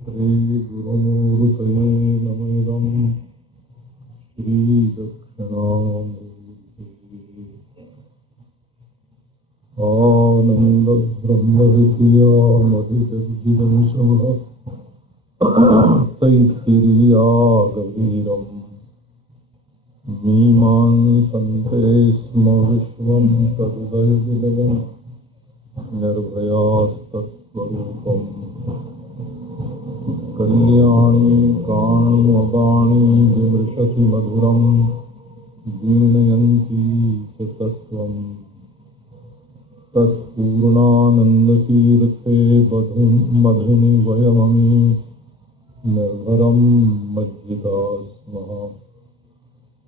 श्रीगुरुमूर्तये नमः। श्रीदक्षिणामूर्तये आनन्दब्रह्मविद्यामधिगद्गिरंशः तैत्तिरीयागवीरम् मीमांसन्ते स्म विश्वं तदुदयविलयम् निर्भयास्तत्स्वरूपम् कल्याणी काण्ववाणी विमृशति मधुरं वीणयन्ती च तत्त्वम् तत्पूर्णानन्दतीर्थे मधुनि वयममी निर्भरं मज्जिता स्मः।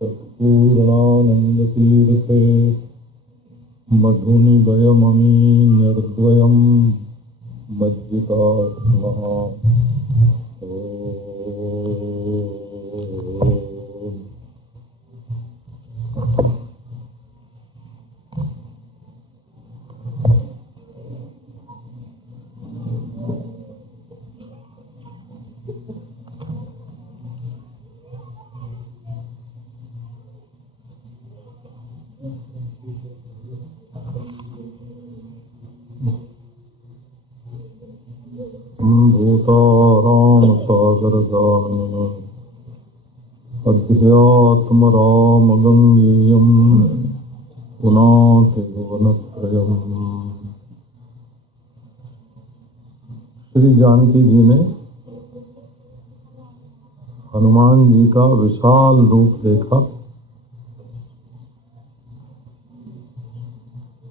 तत्पूर्णानन्दतीर्थे मधुनि वयममी निर्द्वयं मज्जिता स्मः। भूताराम सागर गामिनी अध्यात्म राम गंगेयम पुनाति भुवनत्रयम्। श्री जानकी जी ने हनुमान जी का विशाल रूप देखा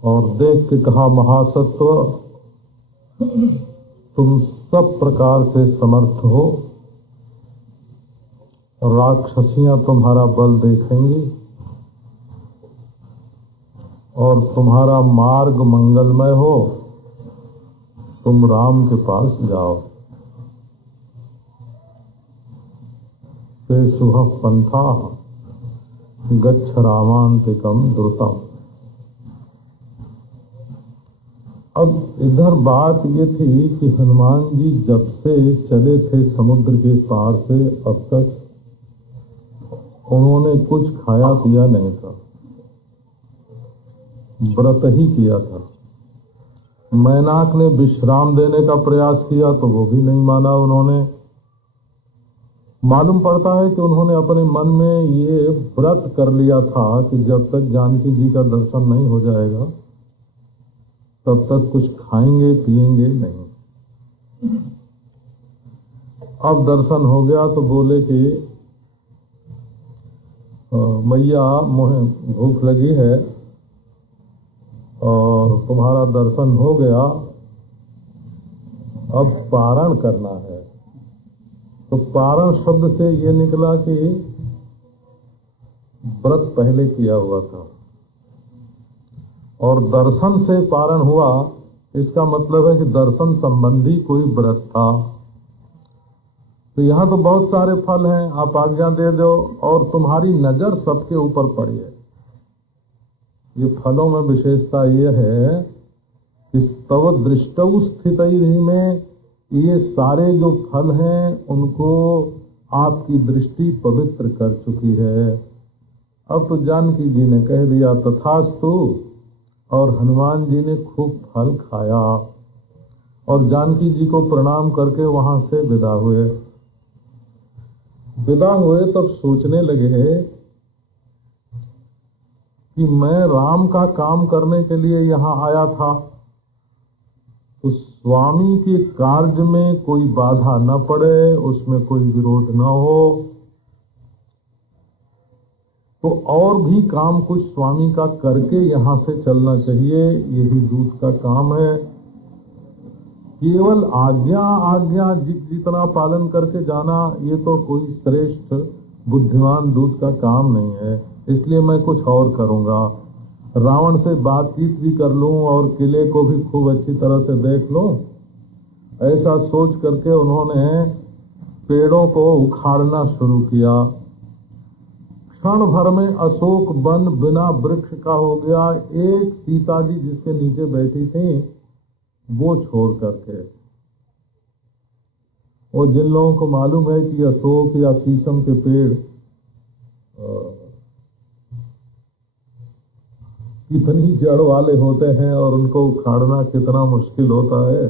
और देख के कहा, महासत्व तुम सब प्रकार से समर्थ हो, राक्षसियां तुम्हारा बल देखेंगी और तुम्हारा मार्ग मंगलमय हो, तुम राम के पास जाओ। ते शुभ पंथा गच्छ रामांतिकम द्रुतम। अब इधर बात ये थी कि हनुमान जी जब से चले थे समुद्र के पार से अब तक उन्होंने कुछ खाया पिया नहीं था, व्रत ही किया था। मैनाक ने विश्राम देने का प्रयास किया तो वो भी नहीं माना उन्होंने। मालूम पड़ता है कि उन्होंने अपने मन में ये व्रत कर लिया था कि जब तक जानकी जी का दर्शन नहीं हो जाएगा तब तक कुछ खाएंगे पिएंगे नहीं। अब दर्शन हो गया तो बोले कि मैया मुझे भूख लगी है और तुम्हारा दर्शन हो गया, अब पारण करना है। तो पारण शब्द से ये निकला कि व्रत पहले किया हुआ था और दर्शन से पारण हुआ, इसका मतलब है कि दर्शन संबंधी कोई व्रत था। तो यहाँ तो बहुत सारे फल हैं, आप आज्ञा दे दो और तुम्हारी नजर सबके ऊपर पड़ी है। ये फलों में विशेषता ये है कि तव दृष्टौ स्थितैर्हि में ये सारे जो फल हैं उनको आपकी दृष्टि पवित्र कर चुकी है। अब तो जानकी जी ने कह दिया तथास्तु और हनुमान जी ने खूब फल खाया और जानकी जी को प्रणाम करके वहां से विदा हुए। तब सोचने लगे कि मैं राम का काम करने के लिए यहाँ आया था तो स्वामी के कार्य में कोई बाधा न पड़े, उसमें कोई विरोध न हो, तो और भी काम कुछ स्वामी का करके यहाँ से चलना चाहिए। यही दूत का काम है। केवल आज्ञा जितना पालन करके जाना ये तो कोई श्रेष्ठ बुद्धिमान दूत का काम नहीं है, इसलिए मैं कुछ और करूंगा। रावण से बातचीत भी कर लूं और किले को भी खूब अच्छी तरह से देख लूं। ऐसा सोच करके उन्होंने पेड़ों को उखाड़ना शुरू किया। क्षण भर में अशोक वन बिना वृक्ष का हो गया। एक सीता जी जिसके नीचे बैठी थी वो छोड़ करके वो जिन लोगों को मालूम है कि अशोक या शीशम के पेड़ कितनी जड़ वाले होते हैं और उनको उखाड़ना कितना मुश्किल होता है,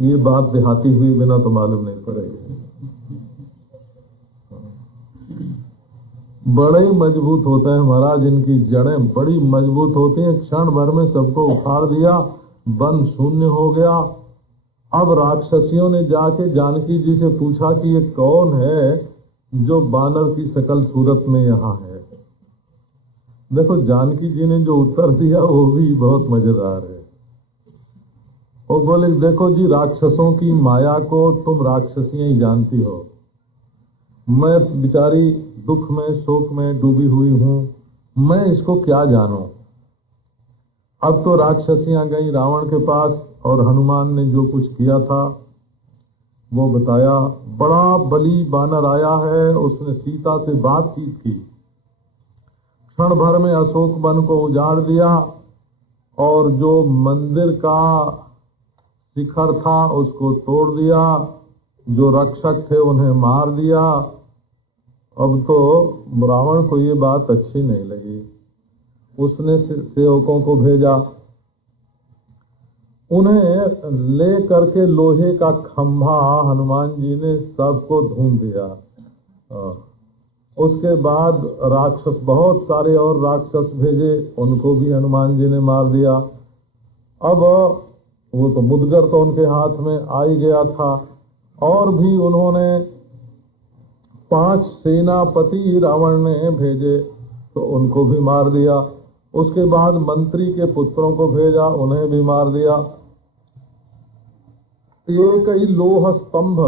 ये बात देहाती हुई बिना तो मालूम नहीं पड़ेगी। बड़े मजबूत होते हैं महाराज, इनकी जड़ें बड़ी मजबूत होती हैं, क्षण भर में सबको उखाड़ दिया, वन शून्य हो गया। अब राक्षसियों ने जाके जानकी जी से पूछा कि ये कौन है जो बानर की शकल सूरत में यहाँ है। देखो जानकी जी ने जो उत्तर दिया वो भी बहुत मजेदार है। वो बोले देखो जी, राक्षसों की माया को तुम राक्षसियां ही जानती हो, मैं बेचारी दुख में शोक में डूबी हुई हूं, मैं इसको क्या जानूं। अब तो राक्षसियां गई रावण के पास और हनुमान ने जो कुछ किया था वो बताया। बड़ा बली बानर आया है, उसने सीता से बातचीत की, क्षण भर में अशोक वन को उजाड़ दिया और जो मंदिर का शिखर था उसको तोड़ दिया, जो रक्षक थे उन्हें मार दिया। अब तो रावण को ये बात अच्छी नहीं लगी, उसने सेवकों को भेजा, उन्हें ले करके लोहे का खंभा हनुमान जी ने सबको ढूंढ दिया। उसके बाद राक्षस बहुत सारे और राक्षस भेजे, उनको भी हनुमान जी ने मार दिया। अब वो तो मुदगर तो उनके हाथ में आ ही गया था, और भी उन्होंने 5 सेनापति रावण ने भेजे तो उनको भी मार दिया। उसके बाद मंत्री के पुत्रों को भेजा, उन्हें भी मार दिया। एक ही लोह स्तंभ,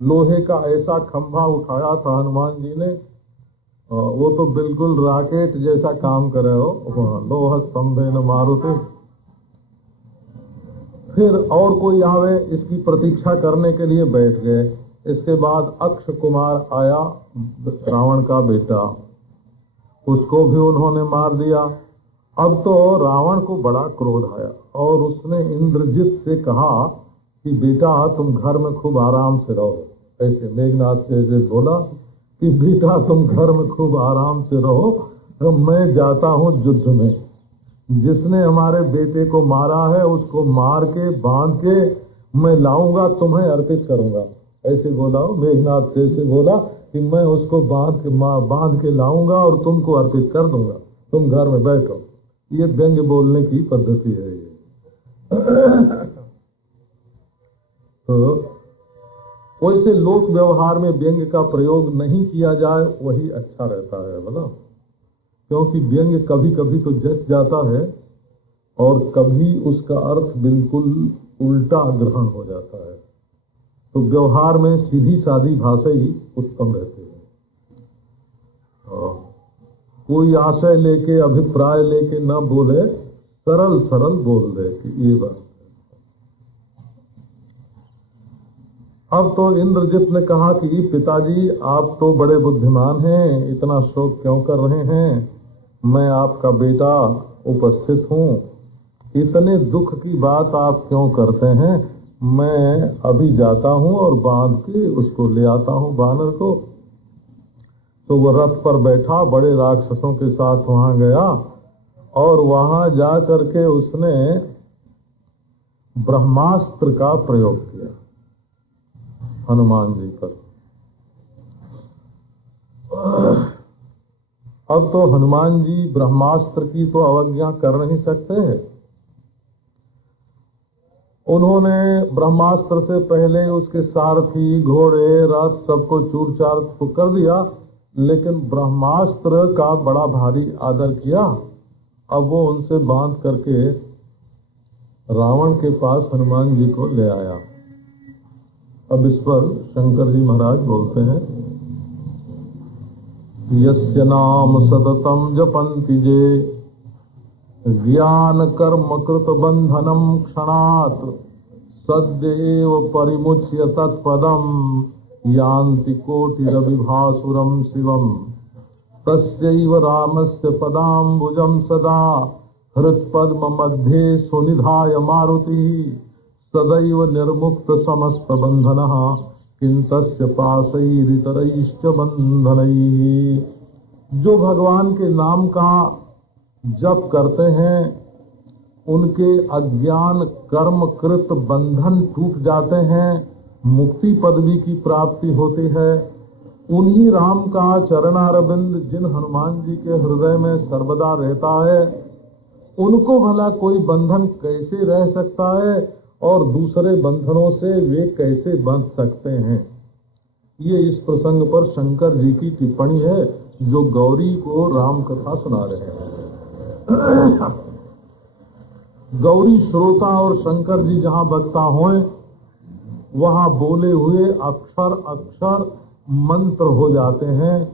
लोहे का ऐसा खंभा उठाया था हनुमान जी ने, वो तो बिल्कुल रॉकेट जैसा काम करे हो, लोह स्तंभे न मारुते। फिर और कोई आवे इसकी प्रतीक्षा करने के लिए बैठ गए। इसके बाद अक्ष कुमार आया, रावण का बेटा, उसको भी उन्होंने मार दिया। अब तो रावण को बड़ा क्रोध आया और उसने इंद्रजित से कहा कि बेटा तुम घर में खूब आराम से रहो। ऐसे मेघनाथ से ऐसे बोला कि बेटा तुम घर में खूब आराम से रहो, तो मैं जाता हूँ युद्ध में, जिसने हमारे बेटे को मारा है उसको मार के बांध के मैं लाऊंगा, तुम्हें अर्पित करूंगा। ऐसे बोला, मेघनाथ से ऐसे बोला कि मैं उसको बांध के लाऊंगा और तुमको अर्पित कर दूंगा, तुम घर में बैठो। ये व्यंग्य बोलने की पद्धति है ये। तो वैसे लोक व्यवहार में व्यंग्य का प्रयोग नहीं किया जाए वही अच्छा रहता है बोला, क्योंकि व्यंग्य कभी कभी तो जच जाता है और कभी उसका अर्थ बिल्कुल उल्टा ग्रहण हो जाता है। तो व्यवहार में सीधी सादी भाषा ही उत्तम रहती है। कोई आशय लेके अभिप्राय लेके न बोले, सरल सरल बोल दे कि ये बात। अब तो इंद्रजित ने कहा कि पिताजी आप तो बड़े बुद्धिमान हैं, इतना शोक क्यों कर रहे हैं, मैं आपका बेटा उपस्थित हूँ, इतने दुख की बात आप क्यों करते हैं, मैं अभी जाता हूँ और बांध के उसको ले आता हूँ बानर को। तो वो रथ पर बैठा बड़े राक्षसों के साथ वहां गया और वहां जा करके उसने ब्रह्मास्त्र का प्रयोग किया हनुमान जी पर। अब तो हनुमान जी ब्रह्मास्त्र की तो अवज्ञा कर नहीं सकते। उन्होंने ब्रह्मास्त्र से पहले उसके सारथी घोड़े रथ सबको चूर चार तो कर दिया, लेकिन ब्रह्मास्त्र का बड़ा भारी आदर किया। अब वो उनसे बांध करके रावण के पास हनुमान जी को ले आया। अब इस पर शंकर जी महाराज बोलते हैं, यस्य नाम सततम जपन्ति जे ज्ञान कर्म कृत बंधनम क्षणात् सद्देव परिमुच्य तत्पदम यान्ति कोटिरविभासुरम शिवम तस्यैव रामस्य पदाम्बुजं सदा हृत्पद्म मध्ये सुनिधाय मारुति सदैव निर्मुक्त समस्त बंधनः किंतस्य पाशैरितरैश्च बंधनैः। जो भगवान के नाम का जप करते हैं उनके अज्ञान कर्म कृत बंधन टूट जाते हैं, मुक्ति पदवी की प्राप्ति होती है। उन्हीं राम का चरणारविंद जिन हनुमान जी के हृदय में सर्वदा रहता है, उनको भला कोई बंधन कैसे रह सकता है और दूसरे बंधनों से वे कैसे बंध सकते हैं। ये इस प्रसंग पर शंकर जी की टिप्पणी है जो गौरी को राम कथा सुना रहे हैं। गौरी श्रोता और शंकर जी जहाँ वक्ता हों वहाँ बोले हुए अक्षर अक्षर मंत्र हो जाते हैं।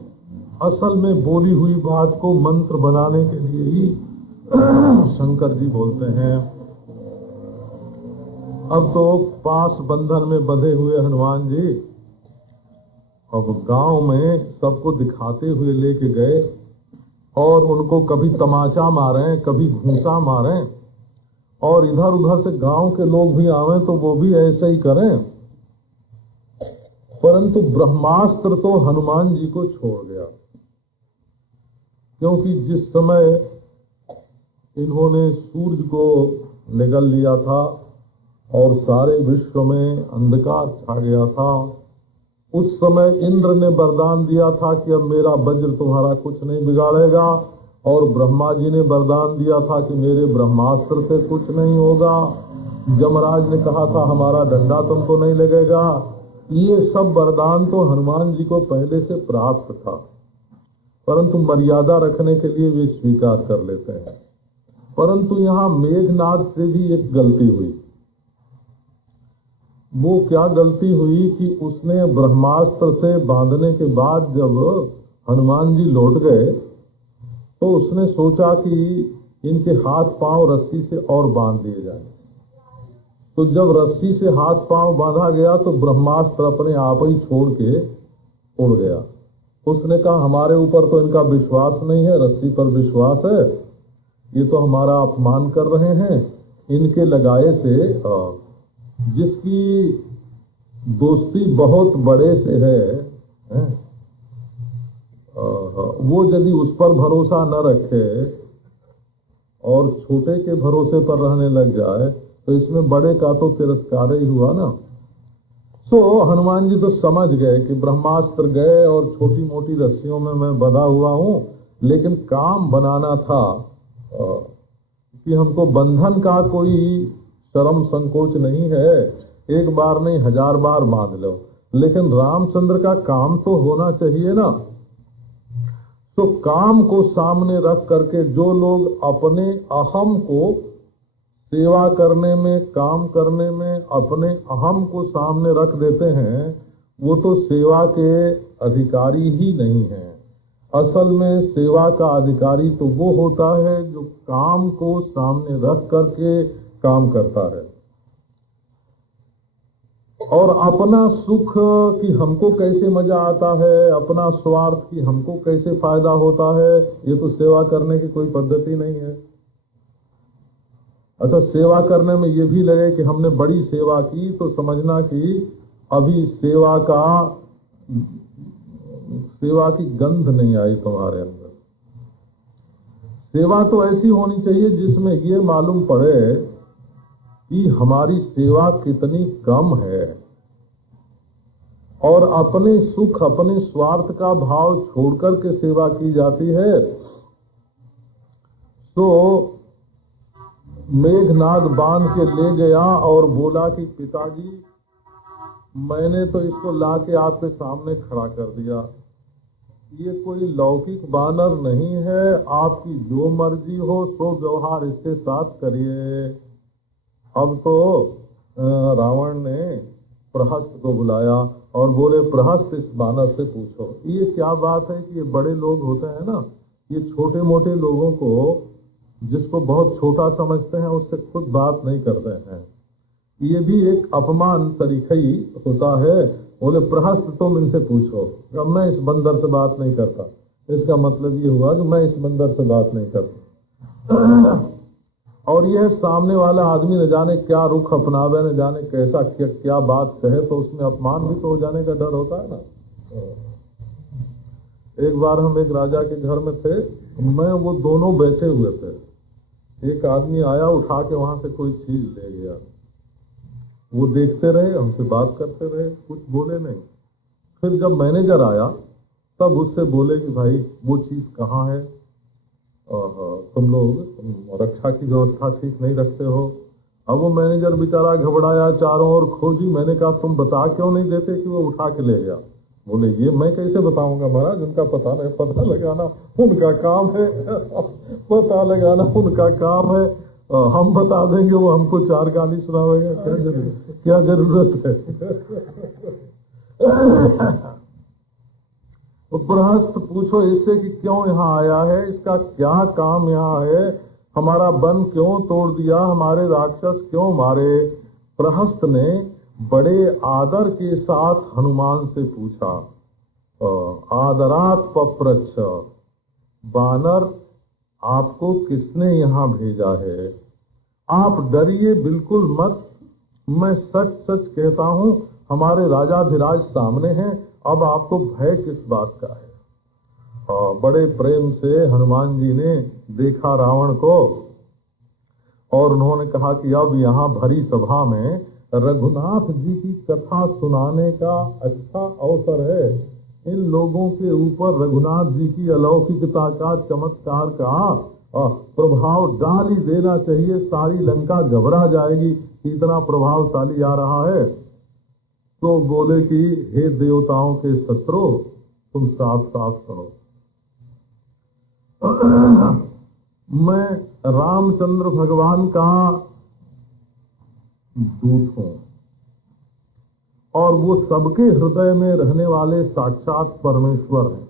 असल में बोली हुई बात को मंत्र बनाने के लिए ही शंकर जी बोलते हैं। अब तो पास बंधन में बंधे हुए हनुमान जी अब गांव में सबको दिखाते हुए लेके गए और उनको कभी तमाचा मारे, कभी घूंसा मारे और इधर उधर से गांव के लोग भी आवे तो वो भी ऐसे ही करें। परंतु ब्रह्मास्त्र तो हनुमान जी को छोड़ गया, क्योंकि जिस समय इन्होंने सूर्य को निगल लिया था और सारे विश्व में अंधकार छा गया था, उस समय इंद्र ने वरदान दिया था कि अब मेरा वज्र तुम्हारा कुछ नहीं बिगाड़ेगा, और ब्रह्मा जी ने वरदान दिया था कि मेरे ब्रह्मास्त्र से कुछ नहीं होगा। जमराज ने कहा था हमारा डंडा तुमको नहीं लगेगा। ये सब वरदान तो हनुमान जी को पहले से प्राप्त था, परंतु मर्यादा रखने के लिए वे स्वीकार कर लेते हैं। परंतु यहाँ मेघनाद से भी एक गलती हुई। वो क्या गलती हुई कि उसने ब्रह्मास्त्र से बांधने के बाद जब हनुमान जी लौट गए तो उसने सोचा कि इनके हाथ पांव रस्सी से और बांध दिए जाए। तो जब रस्सी से हाथ पांव बांधा गया तो ब्रह्मास्त्र अपने आप ही छोड़ के उड़ गया। उसने कहा हमारे ऊपर तो इनका विश्वास नहीं है, रस्सी पर विश्वास है, ये तो हमारा अपमान कर रहे हैं। इनके लगाए से जिसकी दोस्ती बहुत बड़े से है वो यदि उस पर भरोसा न रखे और छोटे के भरोसे पर रहने लग जाए तो इसमें बड़े का तो तिरस्कार ही हुआ ना। सो हनुमान जी तो समझ गए कि ब्रह्मास्त्र गए और छोटी मोटी रस्सियों में मैं बंधा हुआ हूँ, लेकिन काम बनाना था कि हमको बंधन का कोई शर्म संकोच नहीं है, एक बार नहीं 1000 बार बांध लो, लेकिन रामचंद्र का काम तो होना चाहिए ना। तो काम को सामने रख करके जो लोग अपने अहम को सेवा करने में, काम करने में अपने अहम को सामने रख देते हैं, वो तो सेवा के अधिकारी ही नहीं है। असल में सेवा का अधिकारी तो वो होता है जो काम को सामने रख करके काम करता है, और अपना सुख कि हमको कैसे मजा आता है, अपना स्वार्थ कि हमको कैसे फायदा होता है, ये तो सेवा करने की कोई पद्धति नहीं है। अच्छा, सेवा करने में ये भी लगे कि हमने बड़ी सेवा की तो समझना कि अभी सेवा की गंध नहीं आई तुम्हारे अंदर। सेवा तो ऐसी होनी चाहिए जिसमें ये मालूम पड़े कि हमारी सेवा कितनी कम है, और अपने सुख अपने स्वार्थ का भाव छोड़कर के सेवा की जाती है। तो मेघनाद बांध के ले गया और बोला कि पिताजी मैंने तो इसको लाके आपके सामने खड़ा कर दिया, ये कोई लौकिक बानर नहीं है, आपकी जो मर्जी हो सो व्यवहार इसके साथ करिए। अब तो रावण ने प्रहस्त को बुलाया और बोले प्रहस्त इस बानर से पूछो ये क्या बात है कि ये बड़े लोग होते हैं ना, ये छोटे मोटे लोगों को जिसको बहुत छोटा समझते हैं उससे खुद बात नहीं करते हैं, ये भी एक अपमान तरीका ही होता है। बोले प्रहस्त तुम इनसे पूछो। अब मैं इस बंदर से बात नहीं करता, इसका मतलब ये हुआ कि मैं इस बंदर से बात नहीं करता। और यह सामने वाला आदमी न जाने क्या रुख अपनावे, न जाने कैसा क्या बात कहे, तो उसमें अपमान भी तो हो जाने का डर होता है ना। एक बार हम एक राजा के घर में थे, मैं वो दोनों बैठे हुए थे। एक आदमी आया, उठा के वहां से कोई चीज ले गया। वो देखते रहे, हमसे बात करते रहे, कुछ बोले नहीं। फिर जब मैनेजर आया तब उससे बोले कि भाई वो चीज कहाँ है, तुम लोग रक्षा की व्यवस्था ठीक नहीं रखते हो। अब वो मैनेजर बेचारा घबराया, चारों ओर खोजी। मैंने कहा तुम बता क्यों नहीं देते कि वो उठा के ले गया। बोले ये मैं कैसे बताऊंगा महाराज, उनका पता नहीं, पता लगाना उनका काम है। पता लगाना उनका काम है, हम बता देंगे वो हमको चार गाली सुनावेगा, क्या जरूरत है। तो प्रहस्त पूछो इससे कि क्यों यहाँ आया है, इसका क्या काम यहाँ है, हमारा वन क्यों तोड़ दिया, हमारे राक्षस क्यों मारे। प्रहस्त ने बड़े आदर के साथ हनुमान से पूछा, आदरात पप्रच्छ, बानर आपको किसने यहाँ भेजा है, आप डरिए बिल्कुल मत, मैं सच सच कहता हूँ हमारे राजाधिराज सामने हैं, अब आपको भय किस बात का है। बड़े प्रेम से हनुमान जी ने देखा रावण को और उन्होंने कहा कि अब यहाँ भरी सभा में रघुनाथ जी की कथा सुनाने का अच्छा अवसर है। इन लोगों के ऊपर रघुनाथ जी की अलौकिकता का, चमत्कार का प्रभाव डाल ही देना चाहिए। सारी लंका घबरा जाएगी, इतना प्रभावशाली आ रहा है। तो बोले कि हे देवताओं के शत्रु, तुम साफ साफ सुनो, मैं रामचंद्र भगवान का दूत हूं और वो सबके हृदय में रहने वाले साक्षात परमेश्वर हैं।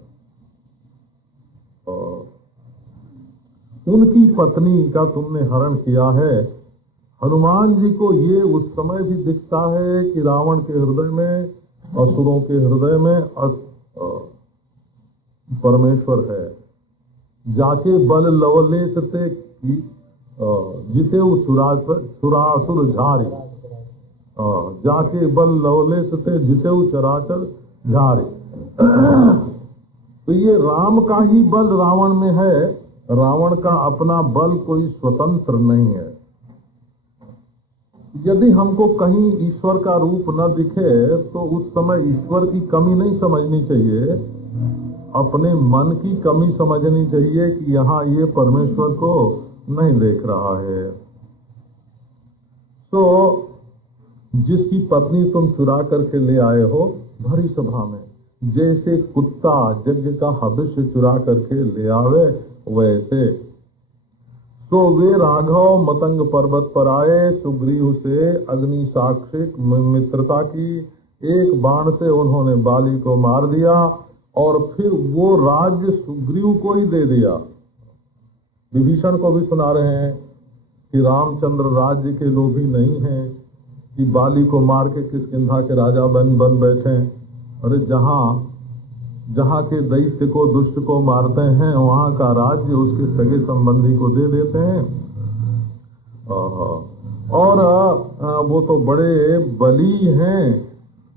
उनकी पत्नी का तुमने हरण किया है। हनुमान जी को ये उस समय भी दिखता है कि रावण के हृदय में, असुरों के हृदय में परमेश्वर है। जाके बल लवलेश से जिते सुरासुर झारे, जाके बल लवलेश से जिते चराचर झारे। तो ये राम का ही बल रावण में है, रावण का अपना बल कोई स्वतंत्र नहीं है। यदि हमको कहीं ईश्वर का रूप न दिखे तो उस समय ईश्वर की कमी नहीं समझनी चाहिए, अपने मन की कमी समझनी चाहिए कि यहाँ ये परमेश्वर को नहीं देख रहा है। तो जिसकी पत्नी तुम चुरा करके ले आए हो भरी सभा में, जैसे कुत्ता यज्ञ का हविष्य चुरा करके ले आवे, वैसे तो वे राघव मतंग पर्वत पर आए। सुग्रीव से अग्नि साक्षिक मित्रता की, एक बाण से उन्होंने बाली को मार दिया और फिर वो राज्य सुग्रीव को ही दे दिया। विभीषण को भी सुना रहे हैं कि रामचंद्र राज्य के लोभी नहीं हैं कि बाली को मार के किष्किंधा के राजा बन बैठे। अरे जहाँ के दैत्य को, दुष्ट को मारते हैं, वहाँ का राज्य उसके सगे संबंधी को दे देते हैं। और वो तो बड़े बली हैं,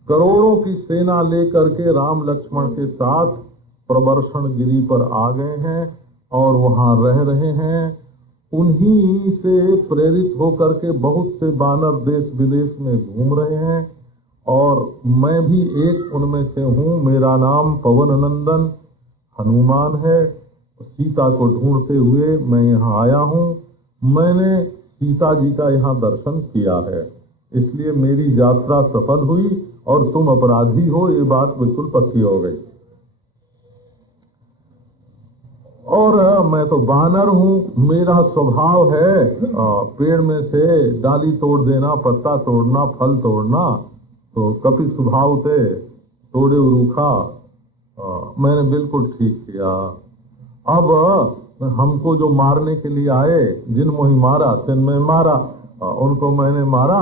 करोड़ों की सेना लेकर के राम लक्ष्मण के साथ प्रवर्षण गिरी पर आ गए हैं और वहाँ रह रहे हैं। उन्हीं से प्रेरित होकर के बहुत से बानर देश विदेश में घूम रहे हैं और मैं भी एक उनमें से हूँ। मेरा नाम पवन नंदन हनुमान है। सीता को ढूंढते हुए मैं यहाँ आया हूँ। मैंने सीता जी का यहाँ दर्शन किया है, इसलिए मेरी यात्रा सफल हुई और तुम अपराधी हो, ये बात बिल्कुल पक्की हो गई। और मैं तो बानर हूँ, मेरा स्वभाव है पेड़ में से डाली तोड़ देना, पत्ता तोड़ना, फल तोड़ना, तो कपि स्वभाव थे तोड़े रूखा। मैंने बिल्कुल ठीक किया। अब हमको जो मारने के लिए आए, जिन मोहि मारा तिन में मारा, उनको मैंने मारा।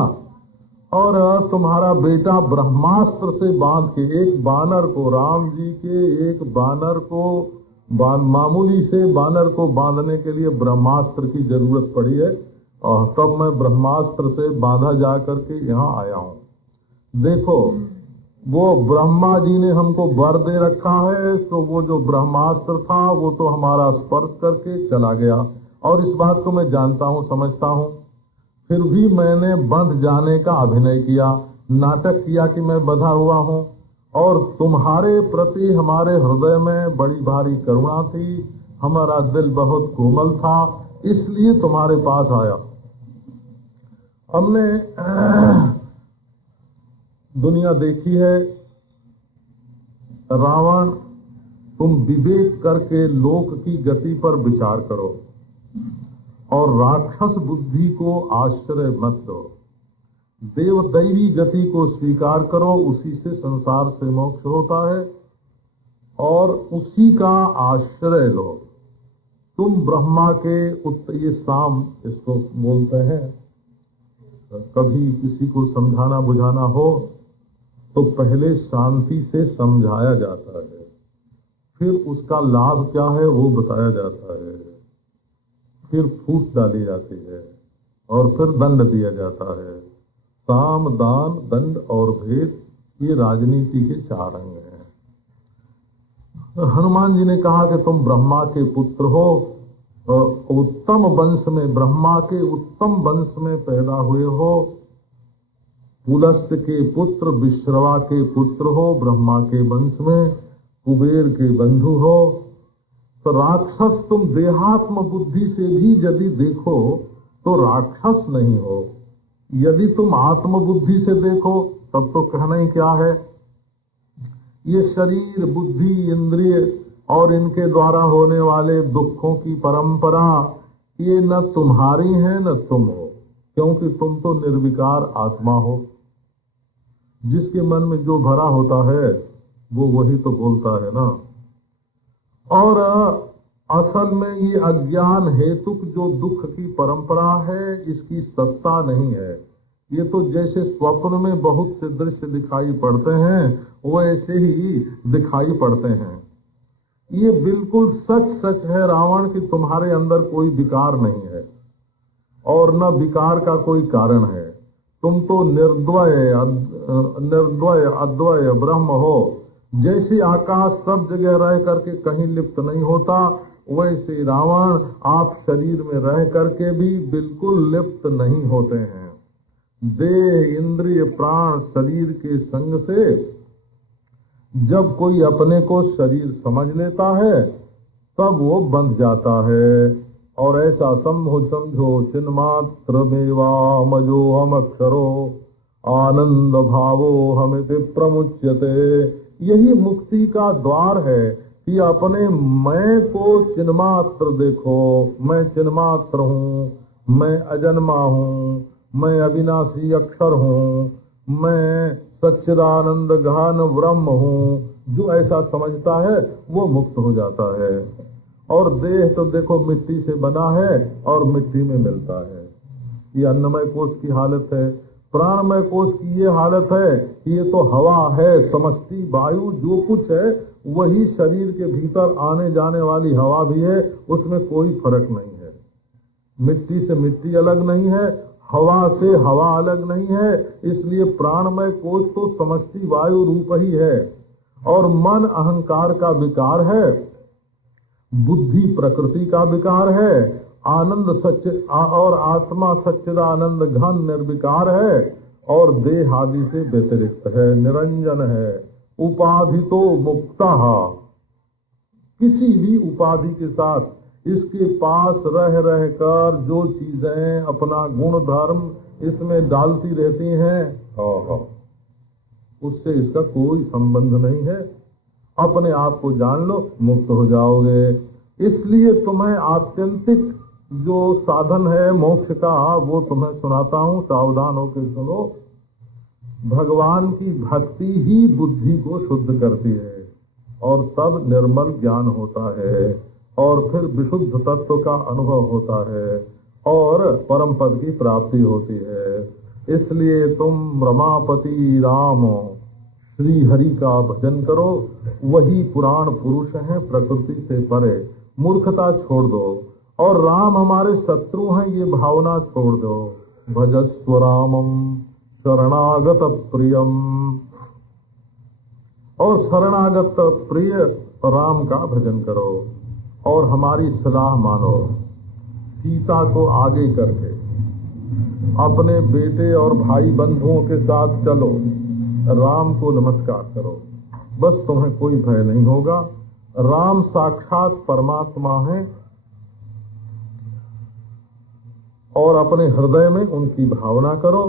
और तुम्हारा बेटा ब्रह्मास्त्र से बांध के, एक बानर को, राम जी के एक बानर को, मामूली से बानर को बांधने के लिए ब्रह्मास्त्र की जरूरत पड़ी है। और तब मैं ब्रह्मास्त्र से बांधा जा करके यहाँ आया हूँ। देखो, वो ब्रह्मा जी ने हमको वर दे रखा है, तो वो जो ब्रह्मास्त्र था वो तो हमारा स्पर्श करके चला गया, और इस बात को मैं जानता हूँ, समझता हूँ। फिर भी मैंने बंध जाने का अभिनय किया, नाटक किया कि मैं बंधा हुआ हूँ, और तुम्हारे प्रति हमारे हृदय में बड़ी भारी करुणा थी, हमारा दिल बहुत कोमल था, इसलिए तुम्हारे पास आया। हमने दुनिया देखी है। रावण, तुम विवेक करके लोक की गति पर विचार करो और राक्षस बुद्धि को आश्रय मत दो। देव दैवी गति को स्वीकार करो, उसी से संसार से मोक्ष होता है और उसी का आश्रय लो। तुम ब्रह्मा के ये साम इसको बोलते हैं। कभी किसी को समझाना बुझाना हो तो पहले शांति से समझाया जाता है, फिर उसका लाभ क्या है वो बताया जाता है, फिर फूट डाली जाती है और फिर दंड दिया जाता है। साम, दान, दंड और भेद, ये राजनीति के 4 अंग हैं। हनुमान जी ने कहा कि तुम ब्रह्मा के पुत्र हो, उत्तम वंश में, ब्रह्मा के उत्तम वंश में पैदा हुए हो, पुलस्त के पुत्र, विश्रवा के पुत्र हो, ब्रह्मा के वंश में कुबेर के बंधु हो। तो राक्षस तुम देहात्म बुद्धि से भी यदि देखो तो राक्षस नहीं हो, यदि तुम आत्म बुद्धि से देखो तब तो कहना ही क्या है। ये शरीर, बुद्धि, इंद्रिय और इनके द्वारा होने वाले दुखों की परंपरा, ये न तुम्हारी है न तुम हो, क्योंकि तुम तो निर्विकार आत्मा हो। जिसके मन में जो भरा होता है वो वही तो बोलता है ना। और असल में ये अज्ञान हेतुक जो दुख की परंपरा है, इसकी सत्ता नहीं है। ये तो जैसे स्वप्न में बहुत से दृश्य दिखाई पड़ते हैं वैसे ही दिखाई पड़ते हैं। ये बिल्कुल सच सच है रावण कि तुम्हारे अंदर कोई विकार नहीं है और न विकार का कोई कारण है। तुम तो निर्द्वय अद्वय ब्रह्म हो। जैसे आकाश सब जगह रह करके कहीं लिप्त नहीं होता, वैसे रावण आप शरीर में रह करके भी बिल्कुल लिप्त नहीं होते हैं। देह, इंद्रिय, प्राण, शरीर के संग से जब कोई अपने को शरीर समझ लेता है तब वो बंध जाता है। और ऐसा समझो चिन्मात्र मेवामजो हम अक्षरो आनंद भावो हमिति प्रमुच्यते। यही मुक्ति का द्वार है कि अपने मैं को चिन्मात्र देखो। मैं चिन्मात्र हूँ, मैं अजन्मा हूँ, मैं अविनाशी अक्षर हूँ, मैं सच्चिदानंद घन ब्रह्म हूँ। जो ऐसा समझता है वो मुक्त हो जाता है। और देह तो देखो मिट्टी से बना है और मिट्टी में मिलता है। ये अन्नमय कोश की हालत है। प्राणमय कोश की ये हालत है कि ये तो हवा है, समष्टि वायु जो कुछ है वही शरीर के भीतर आने जाने वाली हवा भी है, उसमें कोई फर्क नहीं है। मिट्टी से मिट्टी अलग नहीं है, हवा से हवा अलग नहीं है। इसलिए प्राणमय कोश तो समष्टि वायु रूप ही है। और मन अहंकार का विकार है, बुद्धि प्रकृति का विकार है, आनंद सच्चे और आत्मा सच्चिदानंद घन निर्विकार है और देह आदि से व्यतिरिक्त है, निरंजन है। उपाधि तो मुक्ता, किसी भी उपाधि के साथ इसके पास रह कर जो चीजें अपना गुण धर्म इसमें डालती रहती हैं, उससे इसका कोई संबंध नहीं है। अपने आप को जान लो, मुक्त हो जाओगे। इसलिए तुम्हें आत्यंतिक जो साधन है मोक्ष का वो तुम्हें सुनाता हूँ, सावधान होकर सुनो। भगवान की भक्ति ही बुद्धि को शुद्ध करती है और तब निर्मल ज्ञान होता है और फिर विशुद्ध तत्व का अनुभव होता है और परम पद की प्राप्ति होती है। इसलिए तुम रमापति राम श्री हरि का भजन करो, वही पुराण पुरुष हैं, प्रकृति से परे। मूर्खता छोड़ दो और राम हमारे शत्रु हैं, ये भावना छोड़ दो। भजस्व रामम शरणागत प्रियम, और शरणागत प्रिय राम का भजन करो और हमारी सलाह मानो। सीता को आगे करके अपने बेटे और भाई बंधुओं के साथ चलो, राम को नमस्कार करो, बस तुम्हें कोई भय नहीं होगा। राम साक्षात परमात्मा है और अपने हृदय में उनकी भावना करो,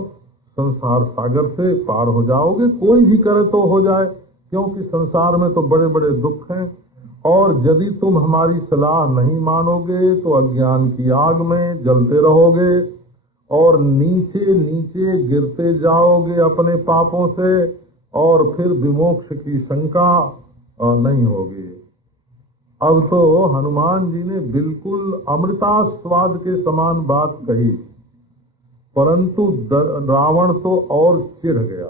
संसार सागर से पार हो जाओगे। कोई भी करे तो हो जाए, क्योंकि संसार में तो बड़े बड़े दुख हैं, और यदि तुम हमारी सलाह नहीं मानोगे तो अज्ञान की आग में जलते रहोगे और नीचे नीचे गिरते जाओगे अपने पापों से, और फिर विमोक्ष की शंका नहीं होगी। अब तो हनुमान जी ने बिल्कुल अमृतास्वाद के समान बात कही, परंतु रावण तो और चिढ़ गया।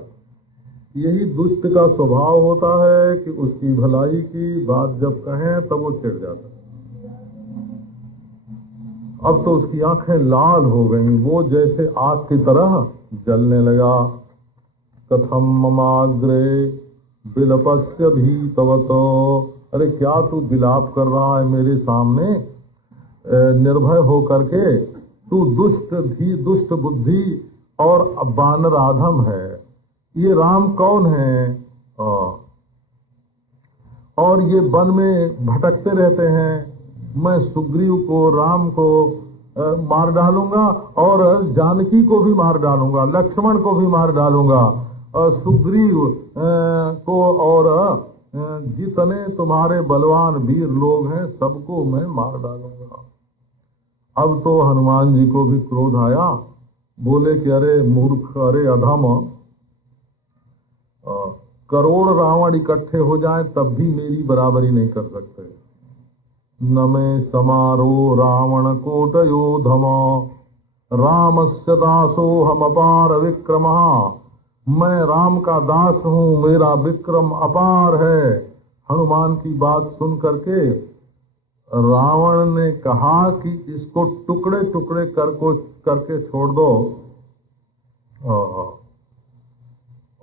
यही दुष्ट का स्वभाव होता है कि उसकी भलाई की बात जब कहें तब वो चिढ़ जाता है। अब तो उसकी आंखें लाल हो गईं, वो जैसे आग की तरह जलने लगा। कथम ममाग्रे बिलपस्य भीतवतो, अरे क्या तू विलाप कर रहा है मेरे सामने निर्भय हो करके? तू दुष्ट बुद्धि और वानराधम है। ये राम कौन है? और ये वन में भटकते रहते हैं। मैं सुग्रीव को, राम को मार डालूंगा और जानकी को भी मार डालूंगा, लक्ष्मण को भी मार डालूंगा, सुग्रीव को, और जितने तुम्हारे बलवान वीर लोग हैं सबको मैं मार डालूंगा। अब तो हनुमान जी को भी क्रोध आया, बोले कि अरे मूर्ख, अरे अधम, करोड़ रावण इकट्ठे हो जाएं तब भी मेरी बराबरी नहीं कर सकते। न में समारो रावण कोटयोधम, रामस्य दासो हम अपार विक्रम। मैं राम का दास हूँ, मेरा विक्रम अपार है। हनुमान की बात सुन करके रावण ने कहा कि इसको टुकड़े टुकड़े करके छोड़ दो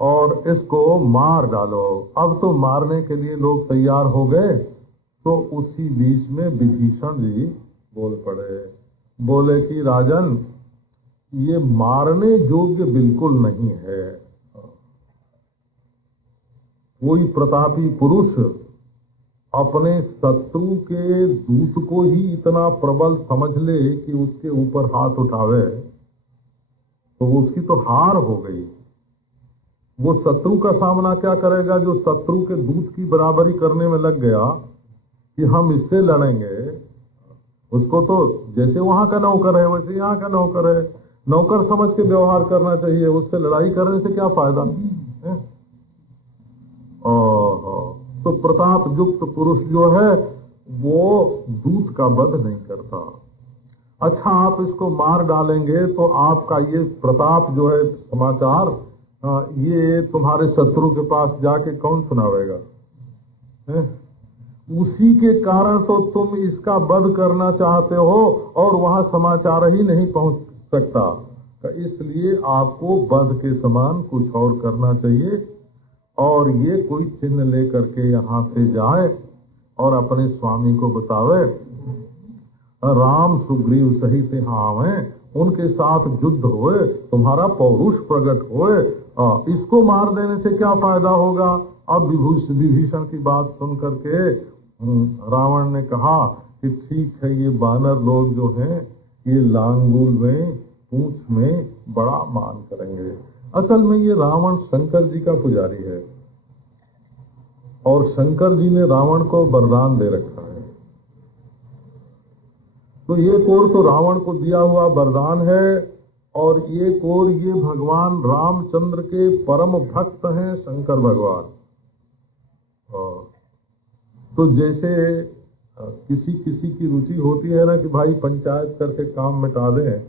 और इसको मार डालो। अब तो मारने के लिए लोग तैयार हो गए, तो उसी बीच में विभीषण जी बोल पड़े, बोले कि राजन, ये मारने योग्य बिल्कुल नहीं है। कोई प्रतापी पुरुष अपने शत्रु के दूत को ही इतना प्रबल समझ ले कि उसके ऊपर हाथ उठावे, तो उसकी तो हार हो गई। वो शत्रु का सामना क्या करेगा जो शत्रु के दूत की बराबरी करने में लग गया कि हम इससे लड़ेंगे। उसको तो जैसे वहां का नौकर है वैसे यहाँ का नौकर है, नौकर समझ के व्यवहार करना चाहिए। उससे लड़ाई करने से क्या फायदा है? तो प्रताप युक्त पुरुष जो है वो दूत का वध नहीं करता। अच्छा, आप इसको मार डालेंगे तो आपका ये प्रताप जो है समाचार, ये तुम्हारे शत्रु के पास जाके कौन सुनावेगा? उसी के कारण तो तुम इसका वध करना चाहते हो और वहां समाचार ही नहीं पहुंच सकता। तो इसलिए आपको वध के समान कुछ और करना चाहिए, और ये कोई चिन्ह लेकर के यहाँ से जाए और अपने स्वामी को बतावे, राम सुग्रीव सहित यहाँ आवे, उनके साथ युद्ध होए, तुम्हारा पौरुष प्रकट होए, इसको मार देने से क्या फायदा होगा? अब विभीषण की बात सुन करके रावण ने कहा कि ठीक है, ये बानर लोग जो हैं ये लांगूल में, पूंछ में बड़ा मान करेंगे। असल में ये रावण शंकर जी का पुजारी है, और शंकर जी ने रावण को वरदान दे रखा है। तो ये कोर तो रावण को दिया हुआ वरदान है, और ये कोर ये भगवान रामचंद्र के परम भक्त हैं शंकर भगवान। तो जैसे किसी किसी की रुचि होती है ना कि भाई पंचायत करके काम मिटा दें,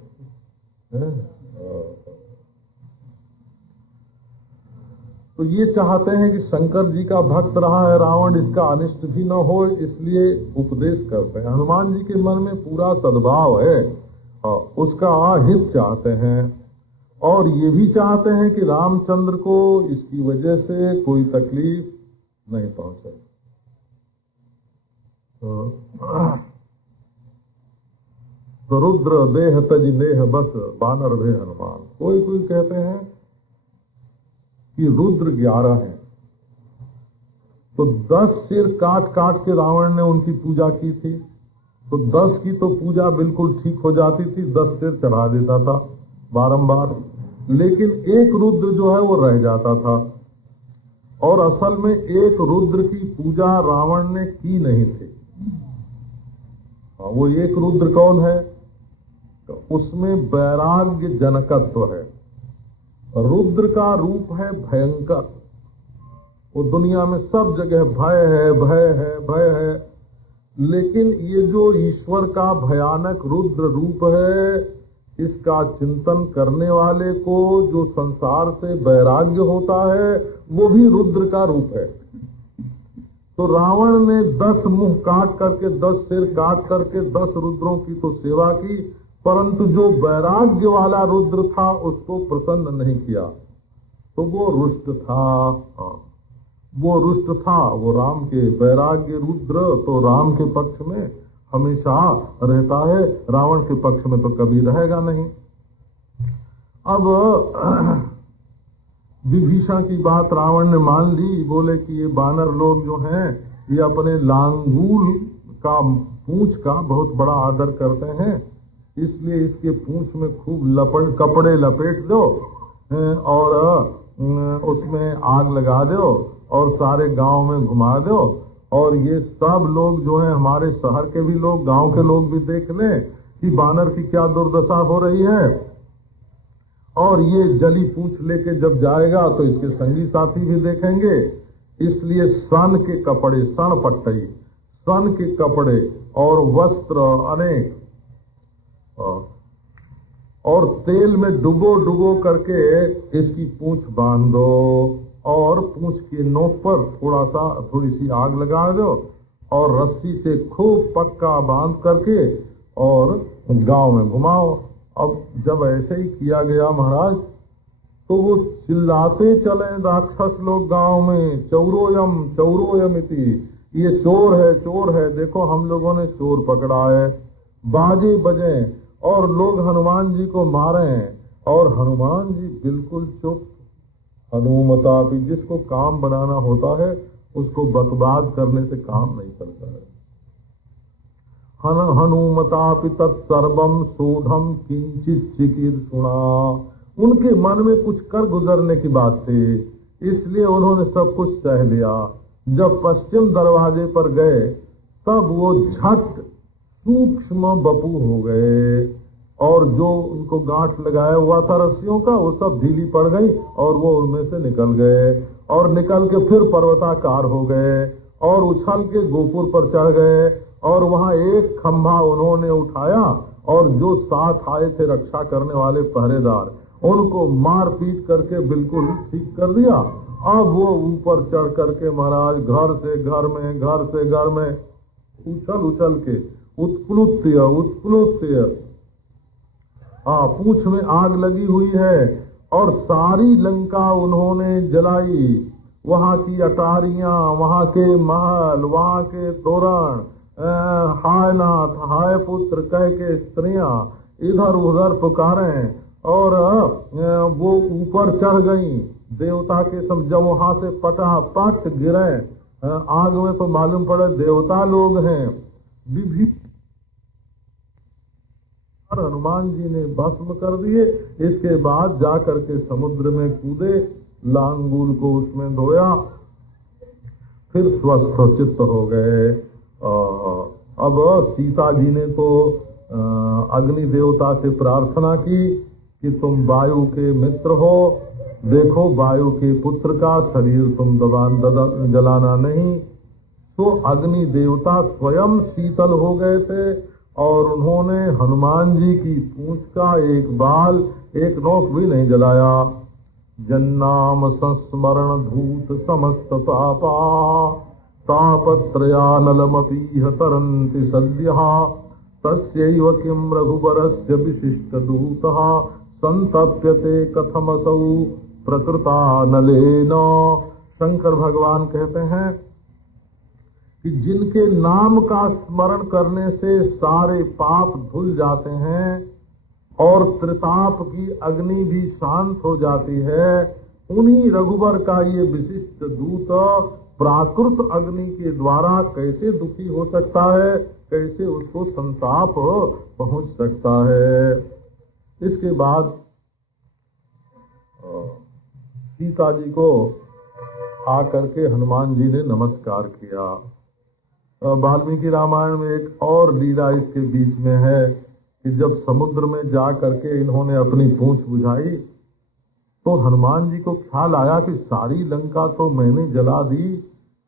तो ये चाहते हैं कि शंकर जी का भक्त रहा है रावण, इसका अनिष्ट भी न हो, इसलिए उपदेश करते हैं। हनुमान जी के मन में पूरा सद्भाव है, उसका हित चाहते हैं, और ये भी चाहते हैं कि रामचंद्र को इसकी वजह से कोई तकलीफ नहीं पहुंचे। तो रुद्र देह तज नेह बस बानर भे हनुमान। कोई कोई कहते हैं कि रुद्र 11 हैं, तो 10 सिर काट काट के रावण ने उनकी पूजा की थी, तो 10 की तो पूजा बिल्कुल ठीक हो जाती थी, 10 सिर चढ़ा देता था बारंबार, लेकिन एक रुद्र जो है वो रह जाता था। और असल में एक रुद्र की पूजा रावण ने की नहीं थी। वो एक रुद्र कौन है? तो उसमें वैराग्य जनकत्व है। रुद्र का रूप है भयंकर, वो दुनिया में सब जगह भय है, भय है, भय है। लेकिन ये जो ईश्वर का भयानक रुद्र रूप है, इसका चिंतन करने वाले को जो संसार से वैराग्य होता है, वो भी रुद्र का रूप है। तो रावण ने 10 मुंह काट करके, 10 सिर काट करके 10 रुद्रों की तो सेवा की, परंतु जो वैराग्य वाला रुद्र था उसको प्रसन्न नहीं किया, तो वो रुष्ट था। वो रुष्ट था, वो राम के वैराग्य रुद्र तो राम के पक्ष में हमेशा रहता है, रावण के पक्ष में तो कभी रहेगा नहीं। अब विभीषण की बात रावण ने मान ली, बोले कि ये बानर लोग जो हैं ये अपने लांगूल का पूंछ का बहुत बड़ा आदर करते हैं, इसलिए इसके पूंछ में खूब कपड़े लपेट दो और उसमें आग लगा दो और सारे गांव में घुमा दो, और ये सब लोग जो हैं, हमारे शहर के भी लोग, गांव के लोग भी देख लें कि बानर की क्या दुर्दशा हो रही है। और ये जली पूंछ लेके जब जाएगा तो इसके संगी साथी भी देखेंगे, इसलिए सन के कपड़े, सन पट्टई, सन के कपड़े और वस्त्र अनेक, और तेल में डुबो करके इसकी पूंछ बांध दो, और पूंछ के नोक पर थोड़ी सी आग लगा दो, और रस्सी से खूब पक्का बांध करके और गांव में घुमाओ। अब जब ऐसे ही किया गया महाराज, तो वो चिल्लाते चले राक्षस लोग गांव में, चौरोयम चौरोयम इति, ये चोर है, चोर है, देखो हम लोगों ने चोर पकड़ा है। बाजे बजे और लोग हनुमान जी को मारे, और हनुमान जी बिल्कुल चुप। हनुमता भी, जिसको काम बनाना होता है उसको बकवाद करने से काम नहीं चलता है। हनुमतापि तत्सर्वम सोढ़म किंचित चिकीर्षुणा। उनके मन में कुछ कर गुजरने की बात थी, इसलिए उन्होंने सब कुछ सह लिया। जब पश्चिम दरवाजे पर गए तब वो झट सूक्ष्म बपू हो गए, और जो उनको गांठ लगाया हुआ था रस्सियों का, वो सब ढीली पड़ गई और वो उनमें से निकल गए, और निकल के फिर पर्वताकार हो गए, और उछल के गोपुर पर चढ़ गए, और वहां एक खंभा उन्होंने उठाया, और जो साथ आए थे रक्षा करने वाले पहरेदार, उनको मार पीट करके बिल्कुल ठीक कर दिया। अब वो ऊपर चढ़ करके महाराज घर से घर में, घर से घर में उछल उछल के उत्प्लुत्य पूंछ में आग लगी हुई है, और सारी लंका उन्होंने जलाई। वहां की अटारियां, वहां के महल, वहां के तोरण, हाय नाथ हाय पुत्र कह के स्त्रियां इधर उधर पुकारे, और वो ऊपर चढ़ गई देवता के सब। जब वहां से पट गिरे आग में, तो मालूम पड़े देवता लोग हैं। हनुमान जी ने भस्म कर दिए। इसके बाद जाकर के समुद्र में कूदे, लांगूल को उसमें धोया, फिर स्वस्थ चित्त हो गए। अब सीता जी ने तो अग्नि देवता से प्रार्थना की कि तुम वायु के मित्र हो, देखो वायु के पुत्र का शरीर तुम जलाना नहीं। तो अग्नि देवता स्वयं शीतल हो गए थे, और उन्होंने हनुमान जी की पूंछ का एक बाल, एक नोक भी नहीं जलाया। जन्नाम संस्मरण धूत समस्त पापा तापत्रयानलमपीह तरन्ति सद्यः तस्यैव किं रघुवरस्य विशिष्टदूतः संतप्यते कथमसौ प्रकृतानलेन। शंकर भगवान कहते हैं कि जिनके नाम का स्मरण करने से सारे पाप धुल जाते हैं और त्रिताप की अग्नि भी शांत हो जाती है, उन्हीं रघुवर का ये विशिष्ट दूत प्राकृत अग्नि के द्वारा कैसे दुखी हो सकता है, कैसे उसको संताप पहुंच सकता है। इसके बाद सीता जी को आकर के हनुमान जी ने नमस्कार किया। वाल्मीकि रामायण में एक और लीला इसके बीच में है कि जब समुद्र में जा करके इन्होंने अपनी पूंछ बुझाई तो हनुमान जी को ख्याल आया कि सारी लंका तो मैंने जला दी,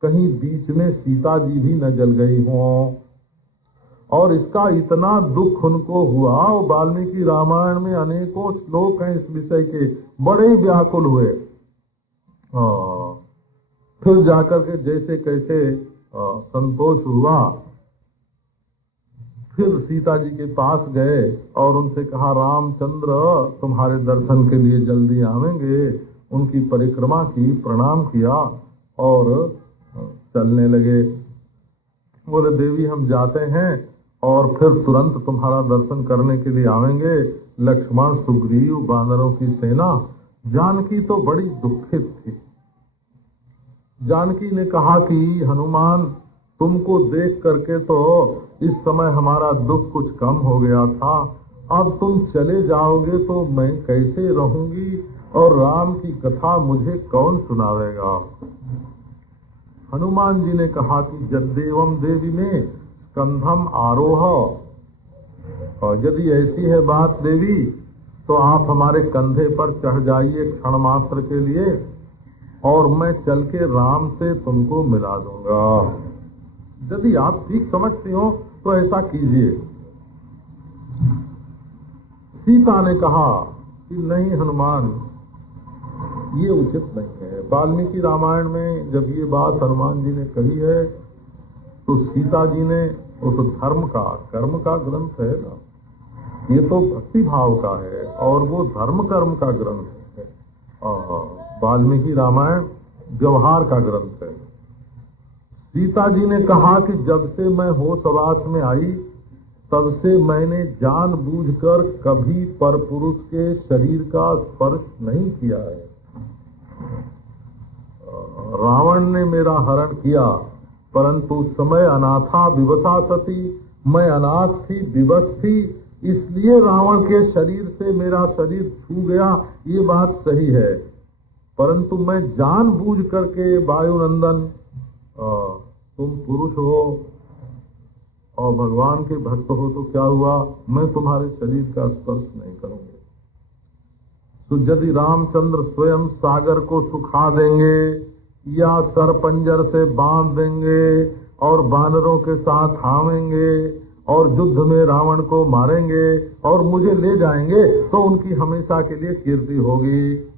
कहीं बीच में सीता जी भी न जल गई हों। और इसका इतना दुख उनको हुआ। वाल्मीकि रामायण में अनेकों श्लोक हैं इस विषय के, बड़े व्याकुल हुए। फिर जाकर के जैसे कैसे संतोष हुआ, फिर सीता जी के पास गए और उनसे कहा, रामचंद्र तुम्हारे दर्शन के लिए जल्दी आवेंगे। उनकी परिक्रमा की, प्रणाम किया और चलने लगे। बोले, देवी हम जाते हैं और फिर तुरंत तुम्हारा दर्शन करने के लिए आवेंगे। लक्ष्मण, सुग्रीव, वानरों की सेना। जानकी तो बड़ी दुखित थी। जानकी ने कहा कि हनुमान, तुमको देख करके तो इस समय हमारा दुख कुछ कम हो गया था, अब तुम चले जाओगे तो मैं कैसे रहूंगी और राम की कथा मुझे कौन सुनावेगा। हनुमान जी ने कहा कि जद्देवम देवी ने स्कंधम आरोह, और यदि ऐसी है बात देवी तो आप हमारे कंधे पर चढ़ जाइए क्षण मात्र के लिए और मैं चल के राम से तुमको मिला दूंगा। यदि आप ठीक समझती हो तो ऐसा कीजिए। सीता ने कहा कि नहीं हनुमान, ये उचित नहीं है। वाल्मीकि रामायण में जब ये बात हनुमान जी ने कही है तो सीता जी ने उस धर्म का, कर्म का ग्रंथ है ना, ये तो भक्ति भाव का है और वो धर्म कर्म का ग्रंथ है। वाल्मीकि रामायण व्यवहार का ग्रंथ है। सीता जी ने कहा कि जब से मैं होशवास में आई तब से मैंने जानबूझकर कभी परपुरुष के शरीर का स्पर्श नहीं किया है। रावण ने मेरा हरण किया, परंतु उस समय अनाथा विवशा सती, मैं अनाथ थी, विवश थी, इसलिए रावण के शरीर से मेरा शरीर छू गया, ये बात सही है। परंतु मैं जानबूझ करके वायुनंदन, तुम पुरुष हो और भगवान के भक्त हो तो क्या हुआ, मैं तुम्हारे शरीर का स्पर्श नहीं करूंगी। तो यदि रामचंद्र स्वयं सागर को सुखा देंगे या सरपंजर से बांध देंगे और वानरों के साथ थामेंगे और युद्ध में रावण को मारेंगे और मुझे ले जाएंगे तो उनकी हमेशा के लिए कीर्ति होगी।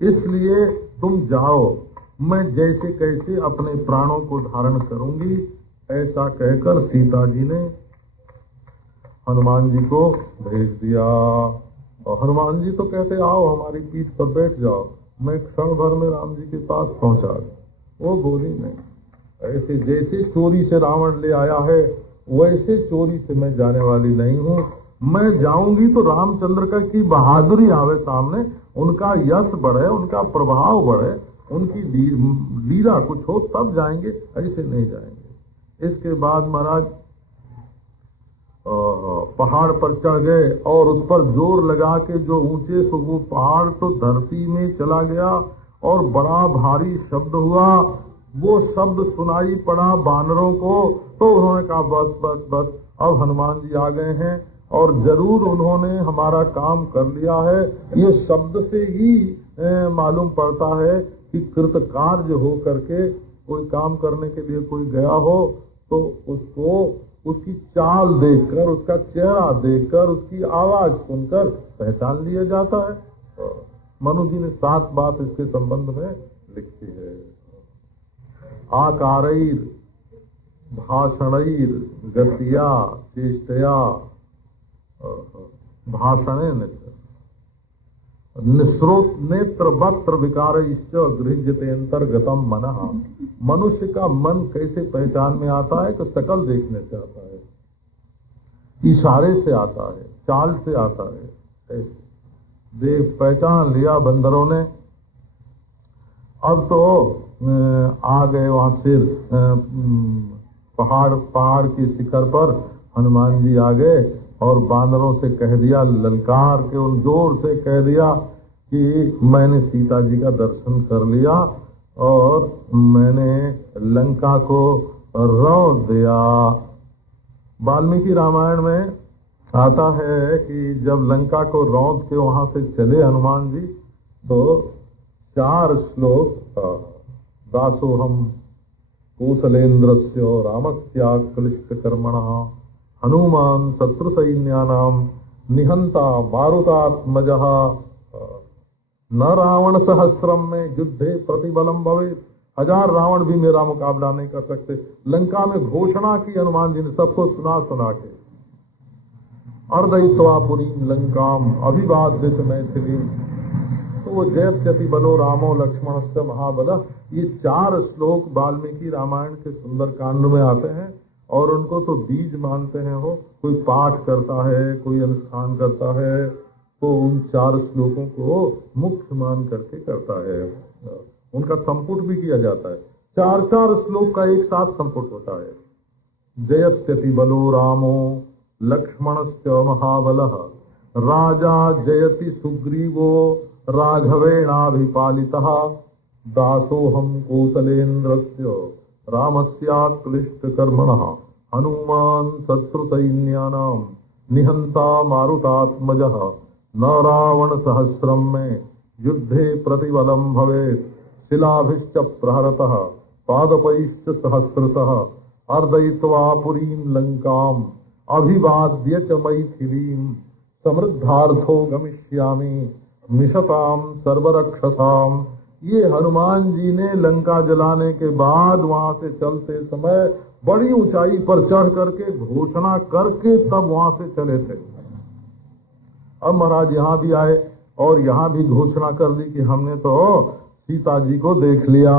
इसलिए तुम जाओ, मैं जैसे कैसे अपने प्राणों को धारण करूंगी। ऐसा कहकर सीता जी ने हनुमान जी को भेज दिया। और हनुमान जी तो कहते, आओ हमारी पीठ पर बैठ जाओ, मैं क्षण भर में राम जी के पास पहुंचा दूं। वो बोली नहीं, ऐसे जैसे चोरी से रावण ले आया है वैसे चोरी से मैं जाने वाली नहीं हूँ। मैं जाऊंगी तो रामचंद्र का की बहादुरी आवे सामने, उनका यश बढ़े, उनका प्रभाव बढ़े, उनकी लीला कुछ हो तब जाएंगे, ऐसे नहीं जाएंगे। इसके बाद महाराज पहाड़ पर चढ़ गए और उस पर जोर लगा के जो ऊंचे से वो पहाड़ तो धरती में चला गया और बड़ा भारी शब्द हुआ। वो शब्द सुनाई पड़ा वानरों को, तो उन्होंने कहा बस बस बस, अब हनुमान जी आ गए हैं और जरूर उन्होंने हमारा काम कर लिया है। ये शब्द से ही मालूम पड़ता है कि कृतकार्य हो करके कोई काम करने के लिए कोई गया हो तो उसको उसकी चाल देखकर, उसका चेहरा देखकर, उसकी आवाज सुनकर पहचान लिया जाता है। मनु जी ने 7 बात इसके संबंध में लिखी है। आकारैर भाषणैर गतिया चेष्टया भाषणेन निस्रोत नेत्र वक्त्र विकारैश्च गृह्यते अंतर्गतम मनः। मनुष्य का मन कैसे पहचान में आता है? तो शकल देखने से आता है, इशारे से आता है, चाल से आता है। ऐसे देख पहचान लिया बंदरों ने। अब तो आ गए वहां सिर पहाड़ के शिखर पर हनुमान जी आ गए और बानरों से कह दिया, ललकार के उन जोर से कह दिया कि मैंने सीता जी का दर्शन कर लिया और मैंने लंका को रौंद दिया। वाल्मीकि रामायण में आता है कि जब लंका को रौंद के वहां से चले हनुमान जी तो 4 श्लोक दासोहम कौसलेन्द्रस्य रामस्या क्लिष्ट कर्मणः हनुमान शत्रु सैन्यानाम निहंता मारुतात्मजः न रावण सहस्रम में युद्धे प्रतिबलम भवे। 1000 रावण भी मेरा मुकाबला नहीं कर सकते। लंका में घोषणा की हनुमान जी ने सबको सुना के। अर्दयित्वा लंकाम अभिवाद्य मैथिली। तो वो जयत्यति बलो रामो लक्ष्मणस्य महाबल, ये 4 श्लोक वाल्मीकि रामायण के सुंदर कांड में आते हैं और उनको तो बीज मानते हैं। हो कोई पाठ करता है, कोई अनुष्ठान करता है तो उन 4 श्लोकों को मुख्य मान करके करता है। उनका संपुट भी किया जाता है। 4 श्लोक का एक साथ संपुट होता है। जयत्यति बलो रामो लक्ष्मणश्च महाबलः राजा जयति सुग्रीवो राघवेणाभिपालितः दासोहम कौसलेन्द्रस्य रामस्याक्लिष्ट कर्मणः हनुमान शत्रुसैन्यानां निहंता मारुतात्मजः न रावण सहस्रम में युद्धे प्रतिबलम भवेत् शिलाभिश्च प्रहरतः पादपैश्च सहस्रशः अर्दयित्वा पुरीं लंकाम् अभिवाद्य च मैथिलीं समृद्धार्थो गमिष्यामि मिशताम सर्वरक्षसाम। ये हनुमान जी ने लंका जलाने के बाद वहां से चलते समय बड़ी ऊंचाई पर चढ़ करके घोषणा करके तब वहां से चले थे। अब महाराज यहाँ भी आए और यहाँ भी घोषणा कर दी कि हमने तो सीता जी को देख लिया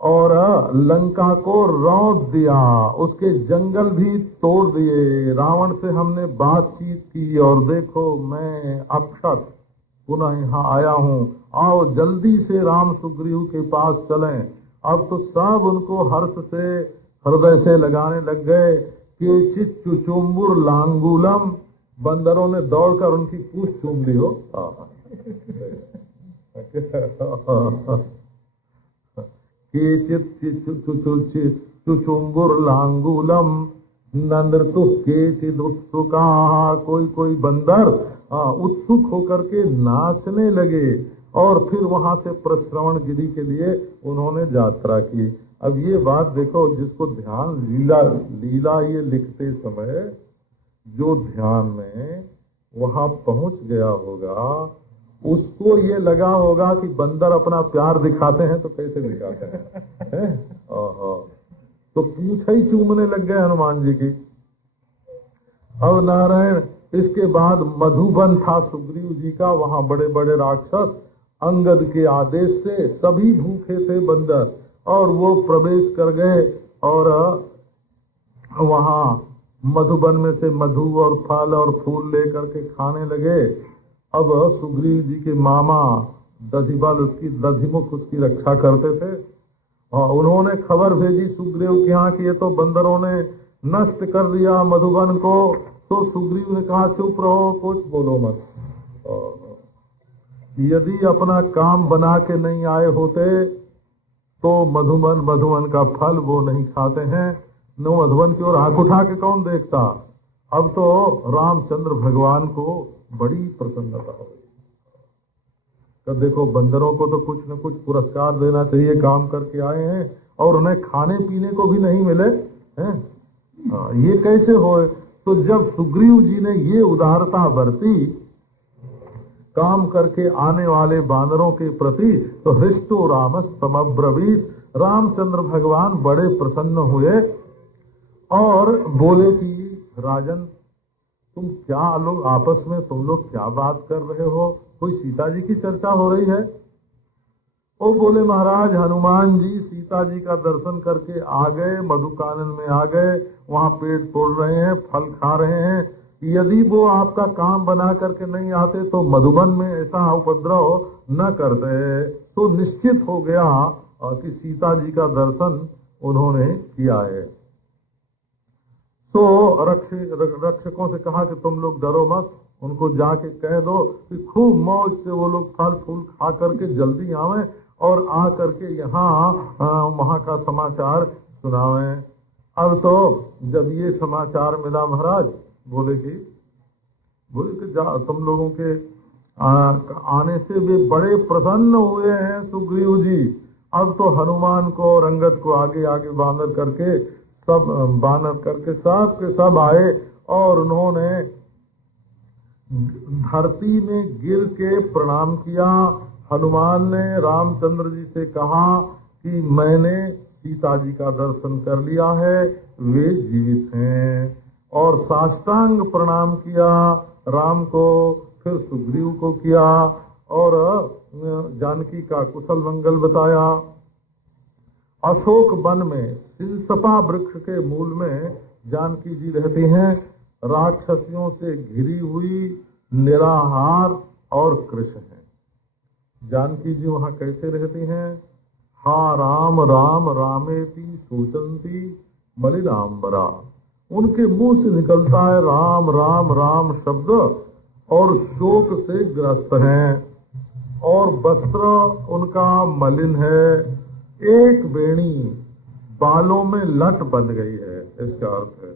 और लंका को रौंद दिया, उसके जंगल भी तोड़ दिए, रावण से हमने बातचीत की और देखो मैं अक्षत पुनः यहाँ आया हूँ, आओ जल्दी से राम सुग्रीव के पास चलें। अब तो सब उनको हर्ष से हृदय से लगाने लग गए कि चिचुचुम्बुर लांगूलम, बंदरों ने दौड़कर उनकी पूंछ चूम ली हो। चुचुम्बुर लांगूलम नृतु केचिद उत्सुका, कोई बंदर उत्सुक होकर के नाचने लगे और फिर वहां से प्रश्रवण गिरी के लिए उन्होंने यात्रा की। अब ये बात देखो, जिसको ध्यान लीला ये लिखते समय जो ध्यान में वहां पहुंच गया होगा उसको ये लगा होगा कि बंदर अपना प्यार दिखाते हैं तो कैसे दिखाते हैं, तो पूछ ही चूमने लग गए हनुमान जी की। अब नारायण, इसके बाद मधुबन था सुग्रीव जी का, वहां बड़े बड़े राक्षस अंगद के आदेश से सभी भूखे थे बंदर और वो प्रवेश कर गए और वहां मधुबन में से मधु और फल और फूल लेकर के खाने लगे। अब सुग्रीव जी के मामा दधिबल उसकी दधिमुख उसकी रक्षा करते थे और उन्होंने खबर भेजी सुग्रीव के यहाँ कि ये तो बंदरों ने नष्ट कर दिया मधुबन को। तो सुग्रीव ने कहा चुप रहो, कुछ बोलो मत। यदि अपना काम बना के नहीं आए होते तो मधुबन का फल वो नहीं खाते हैं, न मधुबन की ओर आंख उठा के कौन देखता। अब तो रामचंद्र भगवान को बड़ी प्रसन्नता हो गई। तो देखो बंदरों को तो कुछ न कुछ पुरस्कार देना चाहिए, काम करके आए हैं और उन्हें खाने पीने को भी नहीं मिले हैं, ये कैसे हो। तो जब सुग्रीव जी ने ये उदारता बरती काम करके आने वाले बानरों के प्रति तो हृष्टो रामस समब्रवीत, रामचंद्र भगवान बड़े प्रसन्न हुए और बोले कि राजन तुम क्या लोग आपस में तुम लोग क्या बात कर रहे हो, कोई सीता जी की चर्चा हो रही है। वो बोले महाराज हनुमान जी सीता जी का दर्शन करके आ गए, मधुकानन में आ गए, वहां पेड़ तोड़ रहे हैं, फल खा रहे हैं। यदि वो आपका काम बना करके नहीं आते तो मधुबन में ऐसा उपद्रव न करते, तो निश्चित हो गया कि सीता जी का दर्शन उन्होंने किया है। तो रक्षकों से कहा कि तुम लोग डरो मत, उनको जाके कह दो कि खूब मौज से वो लोग फल फूल खा करके जल्दी आवे और आ करके यहाँ वहाँ का समाचार सुनावे। अब तो जब ये समाचार मिला महाराज बोले कि तुम लोगों के आने से वे बड़े प्रसन्न हुए हैं सुग्रीव जी। अब तो हनुमान को और अंगद को आगे आगे बानर करके सब के सब आए और उन्होंने धरती में गिर के प्रणाम किया। हनुमान ने रामचंद्र जी से कहा कि मैंने सीता जी का दर्शन कर लिया है, वे जीवित हैं, और साष्टांग प्रणाम किया राम को, फिर सुग्रीव को किया और जानकी का कुशल मंगल बताया। अशोक वन में सिलसपा वृक्ष के मूल में जानकी जी रहती हैं, राक्षसियों से घिरी हुई, निराहार और कृश हैं। जानकी जी वहां कैसे रहती हैं? हा राम राम रामेति सोचंती मलिनांबरा, उनके मुंह से निकलता है राम राम राम शब्द और शोक से ग्रस्त हैं और वस्त्र उनका मलिन है। एक बेणी बालों में लट बन गई है, इसका अर्थ है।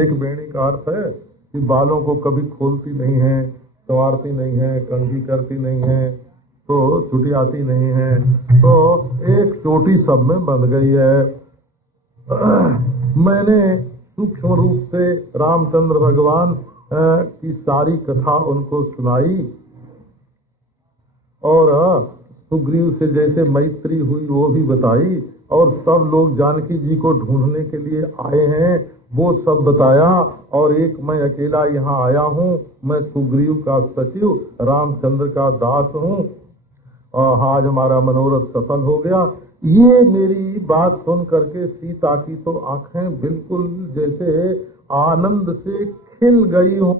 एक बेणी का अर्थ है कि बालों को कभी खोलती नहीं है, संवारती नहीं है, कंघी करती नहीं है, तो छुटियाती नहीं है, तो एक चोटी सब में बंध गई है। मैंने सूक्ष्म रूप से रामचंद्र भगवान की सारी कथा उनको सुनाई और सुग्रीव से जैसे मैत्री हुई वो भी बताई, और सब लोग जानकी जी को ढूंढने के लिए आए हैं वो सब बताया, और एक मैं अकेला यहाँ आया हूँ, मैं सुग्रीव का सचिव रामचंद्र का दास हूँ, और आज हमारा मनोरथ सफल हो गया। ये मेरी बात सुन करके सीता की तो आंखें बिल्कुल जैसे आनंद से खिल गई हों।